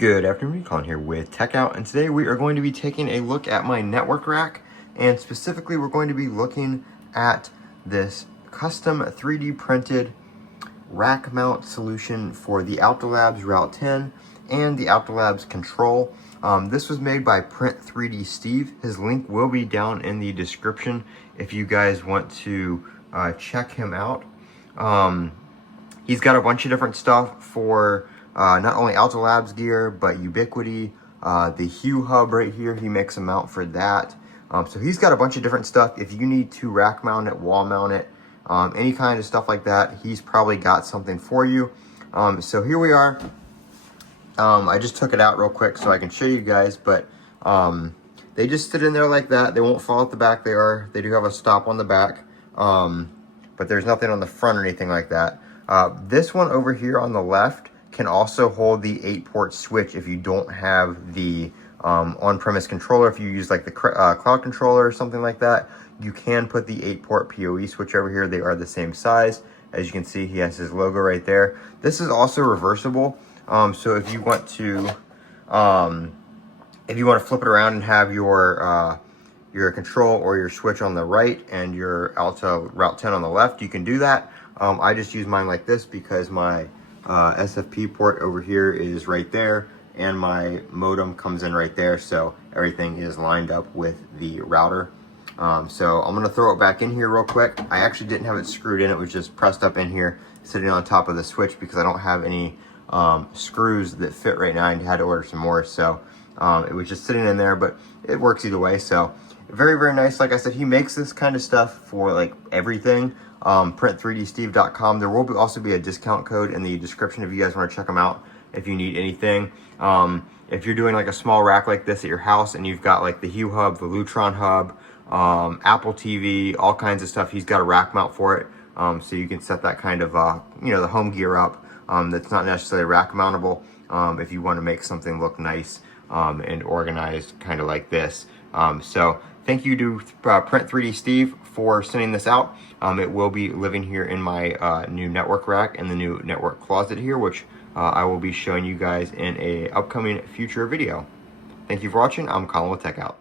Good afternoon, Colin here with Techout, and today we are going to be taking a look at my network rack, and specifically we're going to be looking at this custom 3D printed rack mount solution for the Alta Route10 and the Alta control. This was made by Print3D Steve. His link will be down in the description if you guys want to check him out. He's got a bunch of different stuff for not only Alta gear, but Ubiquiti, the Hue hub right here, he makes a mount for that. So he's got a bunch of different stuff. If you need to rack mount it, wall mount it, any kind of stuff like that, he's probably got something for you. So here we are. I just took it out real quick so I can show you guys, but they just sit in there like that. They won't fall at the back. They do have a stop on the back, but there's nothing on the front or anything like that. This one over here on the left can also hold the 8-port switch if you don't have the on-premise controller. If you use like the cloud controller or something like that, you can put the 8-port PoE switch over here. They are the same size. As you can see, he has his logo right there. This is also reversible. So if you want to flip it around and have your control or your switch on the right and your Alta Route10 on the left, you can do that. I just use mine like this because my SFP port over here is right there and my modem comes in right there, so everything is lined up with the router. So I'm gonna throw it back in here real quick. I actually didn't have it screwed in, it was just pressed up in here sitting on top of the switch because I don't have any screws that fit right now. I had to order some more, so it was just sitting in there, but it works either way. So very, very nice. Like I said, he makes this kind of stuff for like everything. Print3dsteve.com. There will also be a discount code in the description if you guys want to check them out if you need anything. If you're doing like a small rack like this at your house and you've got like the Hue hub, the Lutron hub, Apple TV, all kinds of stuff, he's got a rack mount for it. So you can set that kind of the home gear up that's not necessarily rack mountable if you want to make something look nice and organized, kind of like this. So thank you to Print3D Steve for sending this out. It will be living here in my new network rack and the new network closet here, which I will be showing you guys in a upcoming future video. Thank you for watching. I'm Colin with Techout.